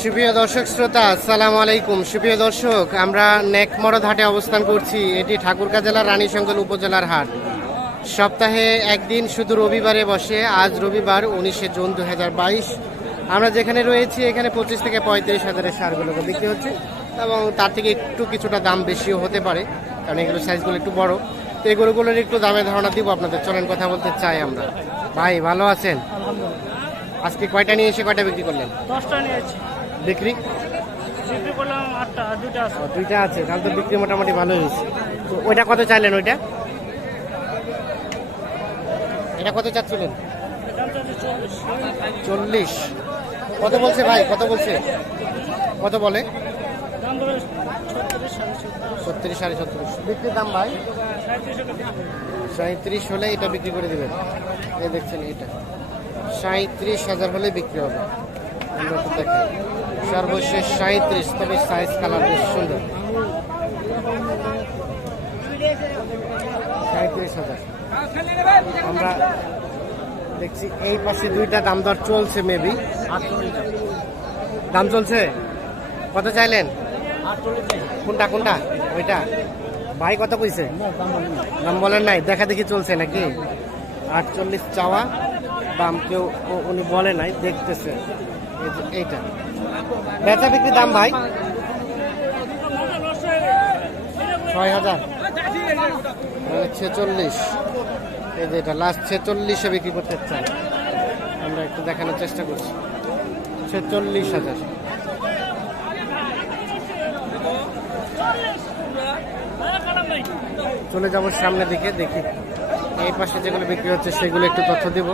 সুপ্রিয় দর্শক শ্রোতা, আসসালামু আলাইকুম। সুপ্রিয় দর্শক, আমরা নেকমরদ হাটে অবস্থান করছি। এটি ঠাকুরগাঁ জেলার রানীশঙ্কল উপজেলার হাট। সপ্তাহে একদিন শুধু রবিবারে বসে, আজ রবিবার উনিশে জুন দু হাজার বাইশ। আমরা যেখানে রয়েছি, এখানে পঁচিশ থেকে পঁয়ত্রিশ হাজারের সারগুলোকে বিক্রি হচ্ছে এবং তার থেকে একটু কিছুটা দাম বেশিও হতে পারে, কারণ এগুলো সাইজগুলো একটু বড়। তো এগুলোগুলোর একটু দামে ধারণা দিব, আপনাদের চলেন কথা বলতে চাই আমরা। ভাই, ভালো আছেন? আজকে কয়টা নিয়ে এসে কয়টা বিক্রি করলেন? দশটা নিয়েছি বিক্রি? বিক্রি করলাম আটটা দুইটা আছে। দুইটা আছে তাহলে তো বিক্রি মোটামুটি ভালোই হয়েছে। ওইটা কত চাইলেন ওইটা? এটা কত চাচ্ছিলেন? চল্লিশ। কত বলছে ভাই? কত বলছে? কত বলে? ছত্রিশ সাড়ে ছত্রিশ। বিক্রির দাম ভাই? সাঁত্রিশ হলে এটা বিক্রি করে দেবেন। এই দেখছেন এটা। সাঁত্রিশ হাজার হলে বিক্রি হবে। আমরা দেখাই। সর্বশেষ সাঁত্রিশ তবে সাইজ কালার বেশ সুন্দর। সাঁত্রিশ হাজার। আমরা দেখছি এই পাশে দুইটা দাম দর চলছে মেবি দাম চলছে? কত চাইলেন? কোনটা কোনটা? ওইটা। ভাই, কত কইছে? দাম বলেন নাই, দেখা দেখি চলছে নাকি? আটচল্লিশ চাওয়া। দাম কেউ উনি বলে নাই, দেখতেছে। এইটা। বেচা বিক্রি দাম ভাই? ছয় হাজার ছেচল্লিশ। এই যে এটা লাস্ট ছেচল্লিশে বিক্রি করতে চাই আমরা একটু দেখানোর চেষ্টা করছি। ছেচল্লিশ হাজার চলে যাব সামনের দিকে, দেখি। এই পাশে যেগুলো বিক্রি হচ্ছে, সেগুলো একটু তথ্য দিব।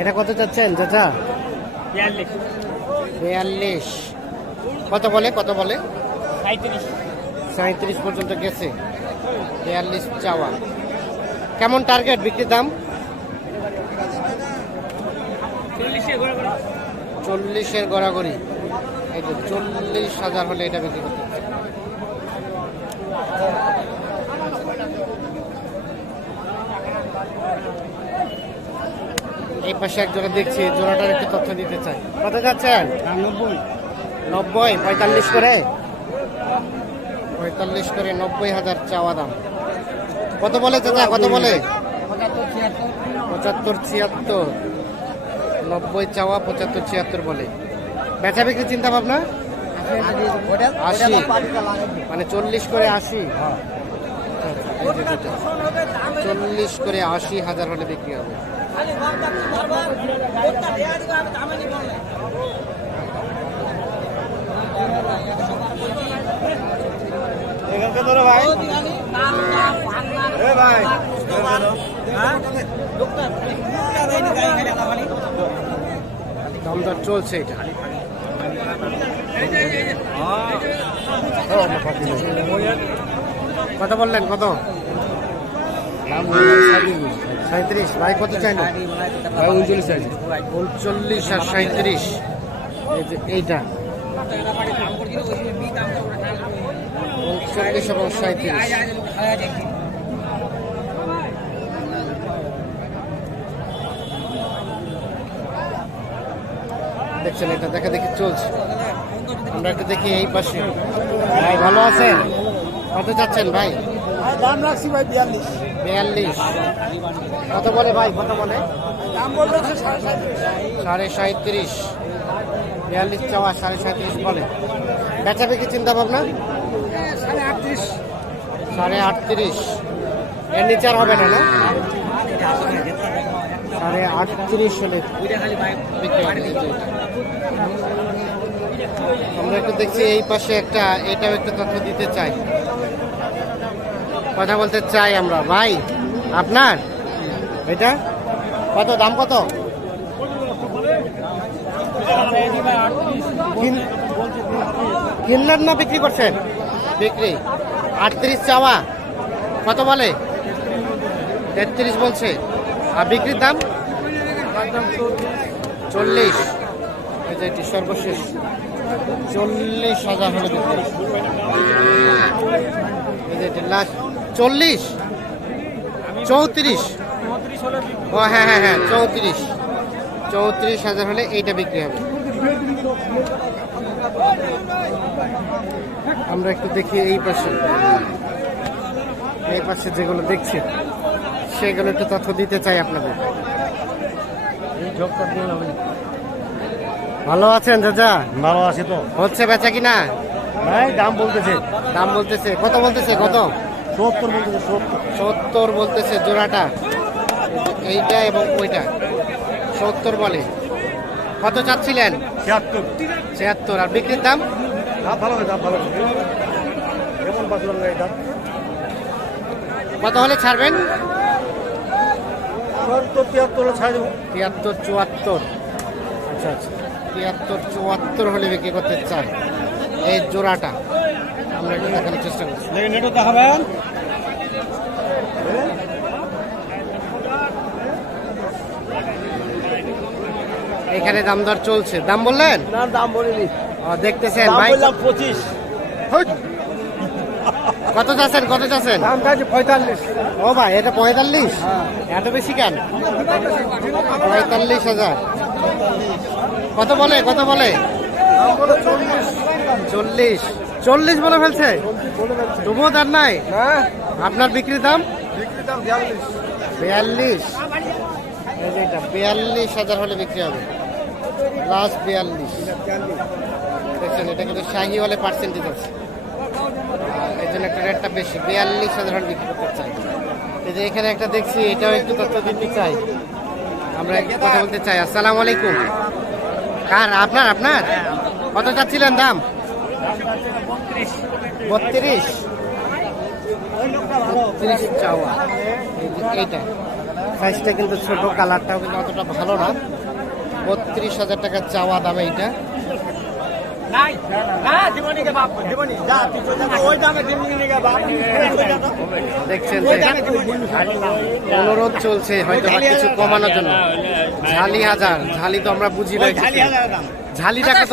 এটা কত চাচ্ছেন চাচা? বিয়াল্লিশ। কত বলে কত বলে? সাঁত্রিশ পর্যন্ত গেছে। বিয়াল্লিশ চাওয়া। কেমন টার্গেট বিক্রির দাম? চল্লিশের গড়াগড়ি। এই যে চল্লিশ হাজার হলে এটা বিক্রি করতে এই পাশে এক জোড়া দেখছি জোড়াটার একটু তথ্য দিতে চাই। কত যাচ্ছেন? নব্বই। নব্বই পঁয়তাল্লিশ করে? পঁয়তাল্লিশ করে নব্বই হাজার চাওয়া দাম। কত বলে চাচা কত বলে? পঁচাত্তর ছিয়াত্তর। নব্বই চাওয়া পঁচাত্তর ছিয়াত্তর বলে। বেচা বিক্রি চিন্তা ভাবনা? আশি। মানে চল্লিশ করে আশি। চল্লিশ করে আশি হাজার হলে বিক্রি হবে। দাম দর চলছে এটা কত বললেন কত সাঁত্রিশ ভাই কত চাইল? উনচল্লিশ উনচল্লিশ আর সাঁত্রিশ এই যে এইটা। উনচল্লিশ এবং সাঁত্রিশ দেখছেন এটা দেখা দেখি চলছে। আমরা একটু দেখি এই পাশে। ভাই ভালো আছেন? কত চাচ্ছেন ভাই? দাম রাখছি ভাই বিয়াল্লিশ। বিয়াল্লিশ। কত বলে ভাই কত বলে? সাড়ে সাঁত্রিশ। বিয়াল্লিশ চাওয়া সাড়ে সাঁত্রিশ বলে। বেচা বিক্রি চিন্তা ভাবনা? সাড়ে আটত্রিশ। সাড়ে আটত্রিশ। এর নিচে আর হবে না না? সাড়ে আটত্রিশ হলে। আমরা একটু দেখছি এই পাশে একটা এটাও একটু তথ্য দিতে চাই। কথা বলতে চাই আমরা। ভাই, আপনার? এটা? কত, দাম কত? কিন- কিনলেন না বিক্রি করছেন? বিক্রি। আটত্রিশ চাওয়া। কত বলে? তেত্রিশ বলছে। আর বিক্রির দাম? চল্লিশ। এই যে এটি সর্বশেষ। চল্লিশ হাজার হলে বিক্রি। এই যে এটি লাস্ট চল্লিশ? চৌত্রিশ? ও হ্যাঁ হ্যাঁ হ্যাঁ চৌত্রিশ। চৌত্রিশ হাজার হলে এইটা বিক্রি হবে। আমরা একটু দেখি এই পাশে। এই পাশে যেগুলো দেখছি সেগুলো একটু তথ্য দিতে চাই আপনাদের। ভালো আছেন চাচা? ভালো আছে তো। হচ্ছে বেচা কিনা? ভাই দাম বলতেছে। দাম বলতেছে। কত বলতেছে? কত? সত্তর বলতেছে সত্তর। বলতেছে জোড়াটা। এইটা এবং ওইটা। সত্তর বলে। কত চাচ্ছিলেন? ছিয়াত্তর। ছিয়াত্তর। আর বিক্রির দাম? ভালো দাম ভালো কেমন বাঁচলাম দাম কত হলে ছাড়বেন? তিয়াত্তর তিয়াত্তর চুয়াত্তর। আচ্ছা আচ্ছা। তিয়াত্তর চুয়াত্তর হলে বিক্রি করতে চাই এই জোড়াটা। আমরা একটু দেখানোর চেষ্টা করছি দেখাবেন এখানে দাম দর চলছে। দাম বললেন? না দাম বলিনি। দেখতেছেন ভাই বললাম পঁচিশ। কত চাচ্ছেন কত চাচ্ছেন? দাম কাছে পঁয়তাল্লিশ। ও ভাই এটা পঁয়তাল্লিশ? এত বেশি কেন? পঁয়তাল্লিশ হাজার। কত বলে কত বলে? চল্লিশ। চল্লিশ বলে ফেলছে। তবুও তার নাই? আপনার বিক্রির দাম? বিক্রি দাম বিয়াল্লিশ। বিয়াল্লিশ? হাজার হলে বিক্রি হবে। লাস্ট বিয়াল্লিশ। দেখছেন এটা কিন্তু শাহিওয়ালে পার্সেন্টেজ আছে। এই জন্য একটা রেটটা বেশি বিয়াল্লিশ হাজার হলে বিক্রি করতে চাই। এই যে এখানে একটা দেখছি এটাও একটু তথ্য দিতে চাই। আমরা একটু কথা বলতে চাই। আসসালামু আলাইকুম। কার? আপনার আপনার? কত চাচ্ছিলেন দাম? বত্রিশ। বত্রিশ চাওয়া। এইটা। সাইজটা কিন্তু ছোট কালারটাও কিন্তু অতটা ভালো না। বত্রিশ হাজার টাকা চাওয়া দাম এইটা। দেখছেন অনুরোধ চলছে হয়তো কিছু কমানোর জন্য। ঝালি হাজার, ঝালি তো আমরা বুঝি না ঝালিটা কত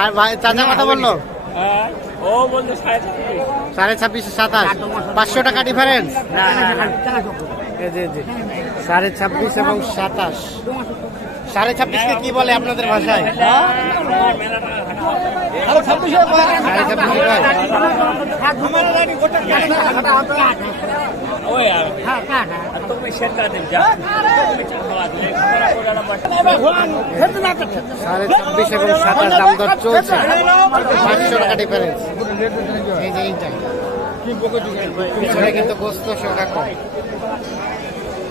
আর ভাই চাচা কথা বলল? ও বলছে সাড়ে ছাব্বিশ। সাতাশ। পাঁচশো টাকা ডিফারেন্স জি যে যে। সাড়ে ছাব্বিশ এবং সাতাশ। সাড়ে ছাব্বিশকে কি বলে আপনাদের ভাষায়? সাড়ে ছাব্বিশ এবং সাতাশ দাম দর চলছে। পাঁচশো টাকা ডিফারেন্স এই যে এইটা পিছনে কিন্তু গোস্ত সংখ্যা কম।